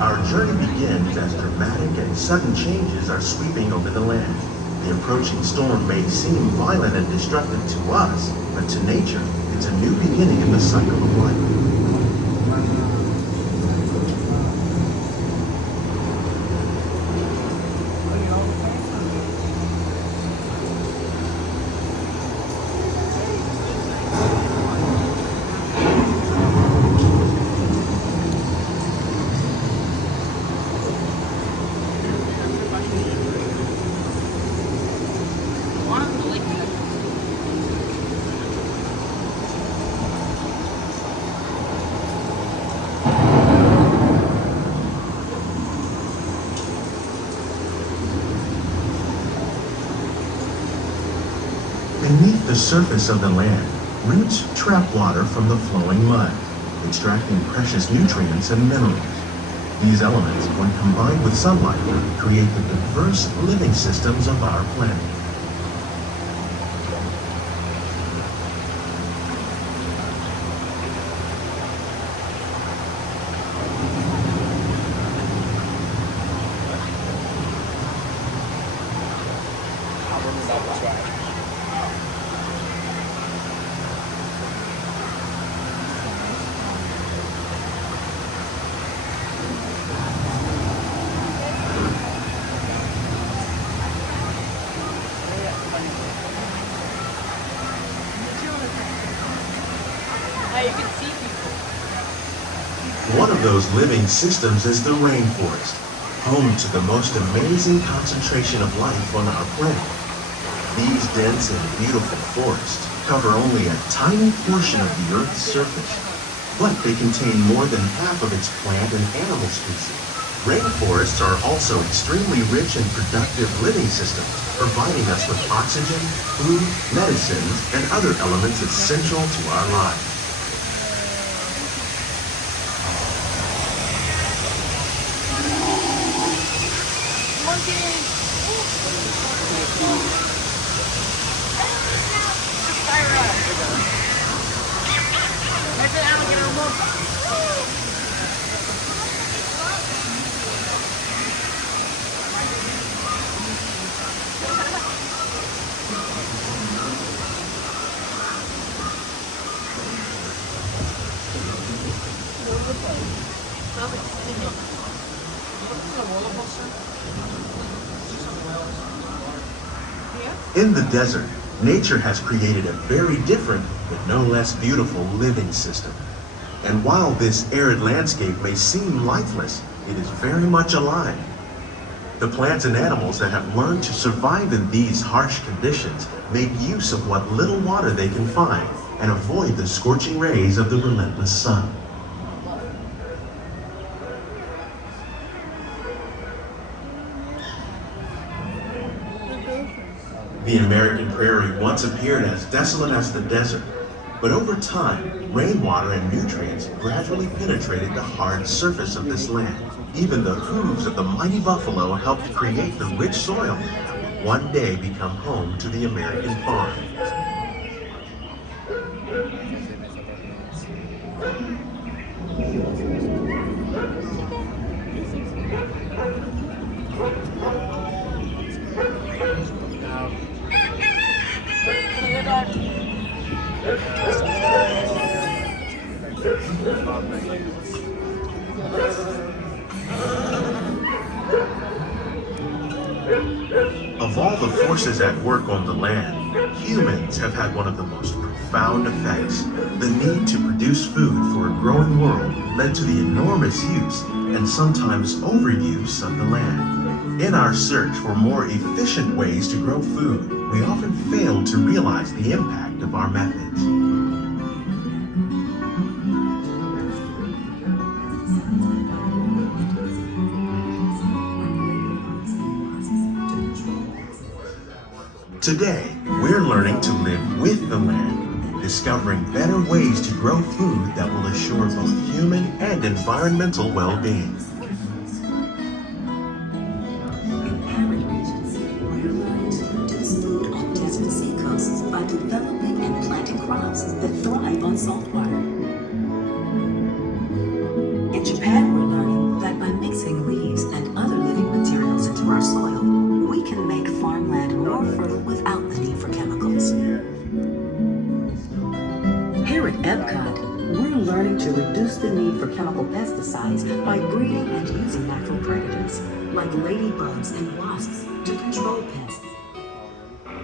Our journey begins as dramatic and sudden changes are sweeping over the land. The approaching storm may seem violent and destructive to us, but to nature, it's a new beginning in the cycle of life. Beneath the surface of the land, roots trap water from the flowing mud, extracting precious nutrients and minerals. These elements, when combined with sunlight, create the diverse living systems of our planet. One of those living systems is the rainforest, home to the most amazing concentration of life on our planet. These dense and beautiful forests cover only a tiny portion of the Earth's surface, but they contain more than half of its plant and animal species. Rainforests are also extremely rich and productive living systems, providing us with oxygen, food, medicines, and other elements essential to our lives. In the desert, nature has created a very different, but no less beautiful living system. And while this arid landscape may seem lifeless, it is very much alive. The plants and animals that have learned to survive in these harsh conditions make use of what little water they can find and avoid the scorching rays of the relentless sun. The American prairie once appeared as desolate as the desert, but over time, rainwater and nutrients gradually penetrated the hard surface of this land. Even the hooves of the mighty buffalo helped create the rich soil that one day become home to the American farm. Of all the forces at work on the land, humans have had one of the most profound effects. The need to produce food for a growing world led to the enormous use and sometimes overuse of the land. In our search for more efficient ways to grow food, we often fail to realize the impact of our methods. Today, we're learning to live with the land, discovering better ways to grow food that will assure both human and environmental well-being. By developing and planting crops that thrive on salt water. In Japan, we're learning that by mixing learning to reduce the need for chemical pesticides by breeding and using natural predators, like ladybugs and wasps, to control pests.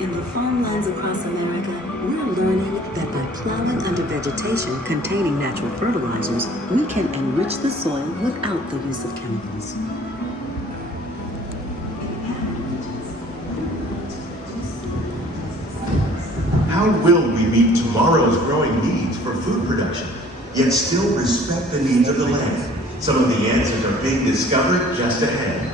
In the farmlands across America, we're learning that by plowing under vegetation containing natural fertilizers, we can enrich the soil without the use of chemicals. How will we meet tomorrow's growing needs for food production, yet still respect the needs of the land? Some of the answers are being discovered just ahead.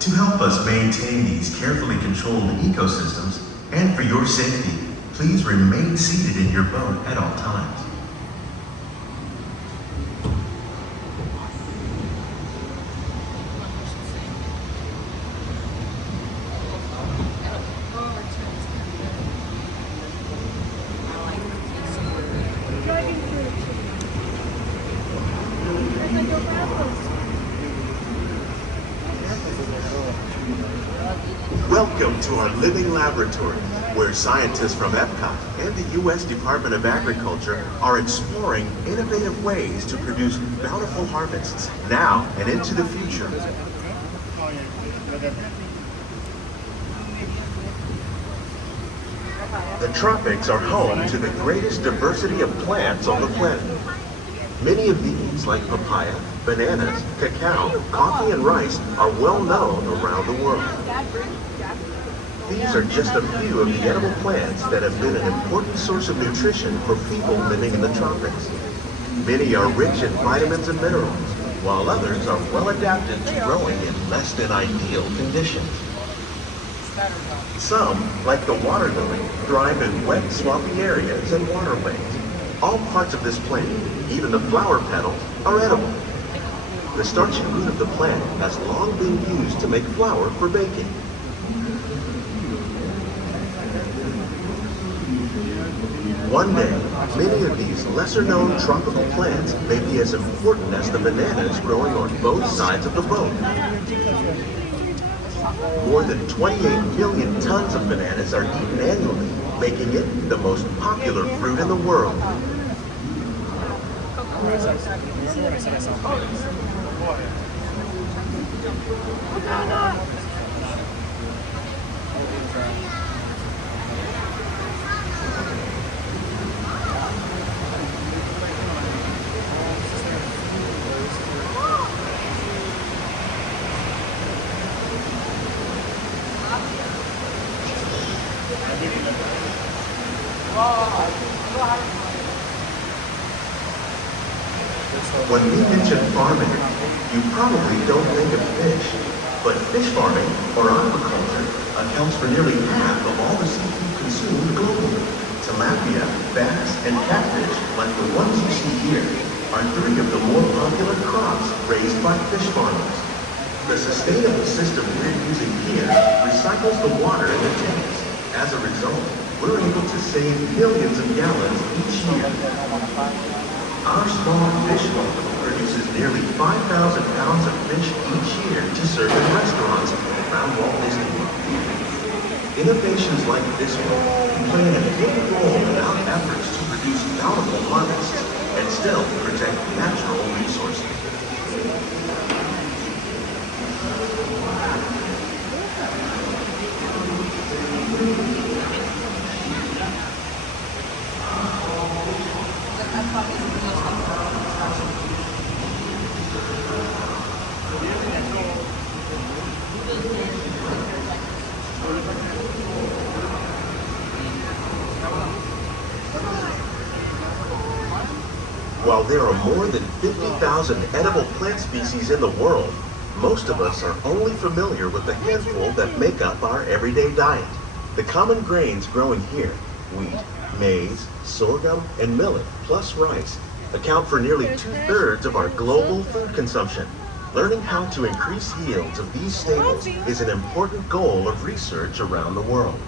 To help us maintain these carefully controlled ecosystems, and for your safety, please remain seated in your boat at all times. Welcome to our living laboratory, where scientists from Epcot and the U.S. Department of Agriculture are exploring innovative ways to produce bountiful harvests now and into the future. The tropics are home to the greatest diversity of plants on the planet. Many of these, like papaya, bananas, cacao, coffee, and rice, are well known around the world. These are just a few of the edible plants that have been an important source of nutrition for people living in the tropics. Many are rich in vitamins and minerals, while others are well adapted to growing in less than ideal conditions. Some, like the water lily, thrive in wet, swampy areas and waterways. All parts of this plant, even the flower petals, are edible. The starchy root of the plant has long been used to make flour for baking. One day, many of these lesser-known tropical plants may be as important as the bananas growing on both sides of the boat. More than 28 million tons of bananas are eaten annually, making it the most popular fruit in the world. When we mention farming, you probably don't think of fish, but fish farming, or aquaculture, accounts for nearly half of all the seafood consumed globally. Tilapia, bass, and catfish, like the ones you see here, are three of the more popular crops raised by fish farmers. The sustainable system we're using here recycles the water in the tanks. As a result, we're able to save millions of gallons each year. Our small fish farm produces nearly 5,000 pounds of fish each year to serve in restaurants around Walt Disney World. Innovations like this one play an important role in our efforts to produce bountiful harvests and still protect natural resources. While there are more than 50,000 edible plant species in the world, most of us are only familiar with the handful that make up our everyday diet. The common grains growing here, wheat, maize, sorghum, and millet, plus rice, account for nearly 2/3 of our global food consumption. Learning how to increase yields of these staples is an important goal of research around the world.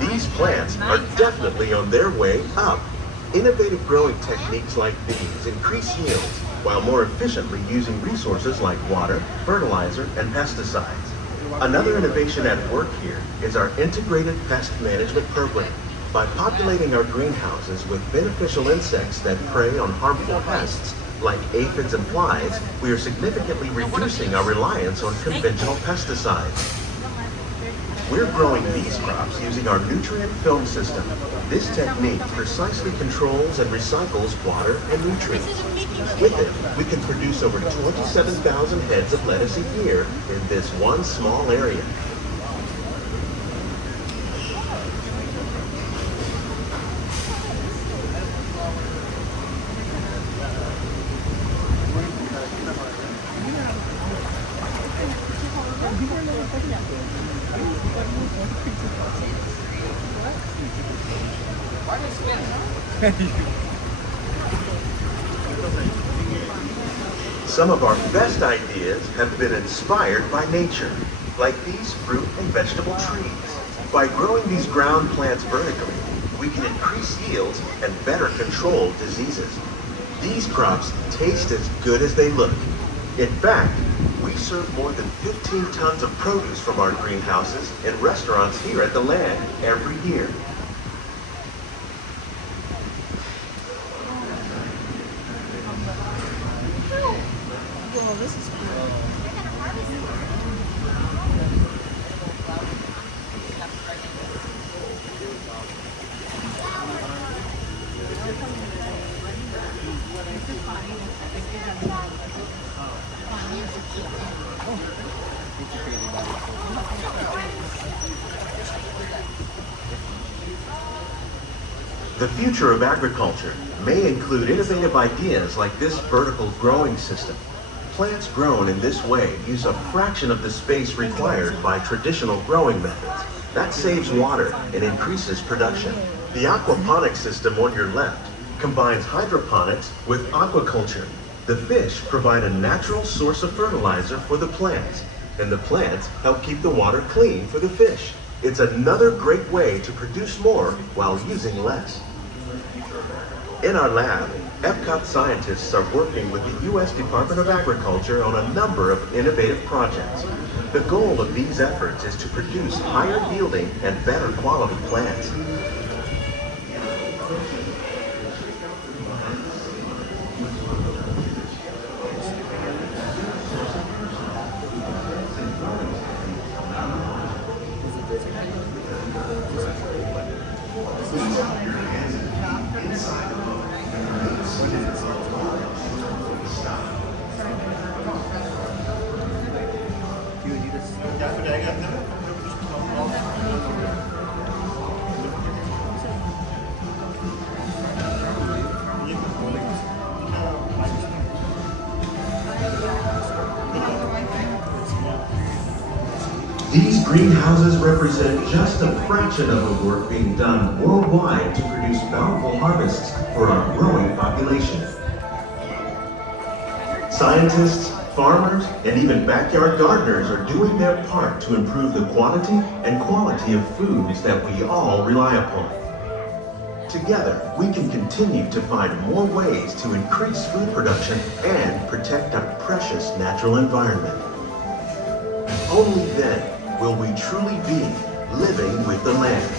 These plants are definitely on their way up. Innovative growing techniques like these increase yields while more efficiently using resources like water, fertilizer, and pesticides. Another innovation at work here is our integrated pest management program. By populating our greenhouses with beneficial insects that prey on harmful pests, like aphids and flies, we are significantly reducing our reliance on conventional pesticides. We're growing these crops using our nutrient film system. This technique precisely controls and recycles water and nutrients. With it, we can produce over 27,000 heads of lettuce a year in this one small area. Some of our best ideas have been inspired by nature, like these fruit and vegetable trees. By growing these ground plants vertically, we can increase yields and better control diseases. These crops taste as good as they look. In fact, we serve more than 15 tons of produce from our greenhouses in restaurants here at the land every year. Well, this is cool. The future of agriculture may include innovative ideas like this vertical growing system. Plants grown in this way use a fraction of the space required by traditional growing methods. That saves water and increases production. The aquaponics system on your left combines hydroponics with aquaculture. The fish provide a natural source of fertilizer for the plants, and the plants help keep the water clean for the fish. It's another great way to produce more while using less. In our lab, Epcot scientists are working with the U.S. Department of Agriculture on a number of innovative projects. The goal of these efforts is to produce higher yielding and better quality plants. These greenhouses represent just a fraction of the work being done worldwide to produce bountiful harvests for our growing population. Scientists, farmers, and even backyard gardeners are doing their part to improve the quantity and quality of foods that we all rely upon. Together, we can continue to find more ways to increase food production and protect our precious natural environment. Only then will we truly be living with the land.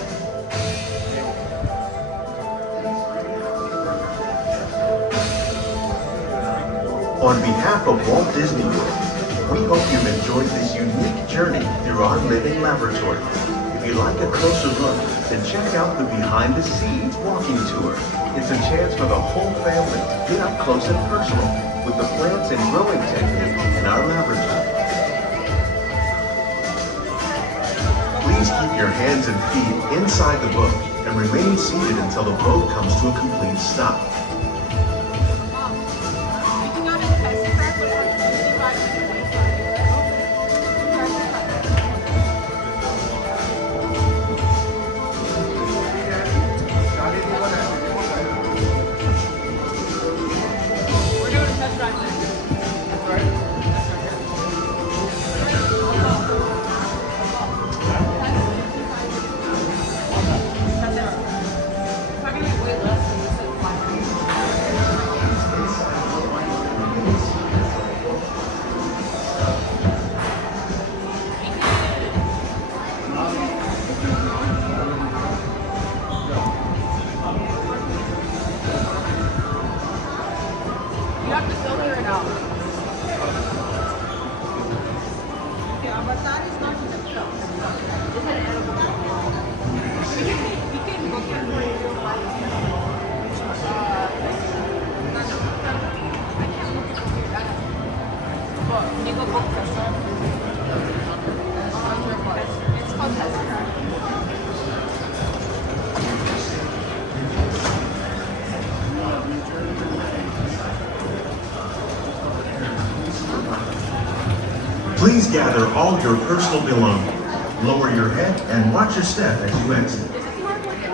On behalf of Walt Disney World, we hope you've enjoyed this unique journey through our living laboratory. If you'd like a closer look, then check out the Behind the Scenes walking tour. It's a chance for the whole family to get up close and personal with the plants and growing techniques in our laboratory. Please keep your hands and feet inside the boat and remain seated until the boat comes to a complete stop. have to filter it out. Yeah, but that is not in the film. It's an edible. We can book it for you. I can't book it for you. But you go book restaurant. It's called Test. Please gather all your personal belongings. Lower your head and watch your step as you exit.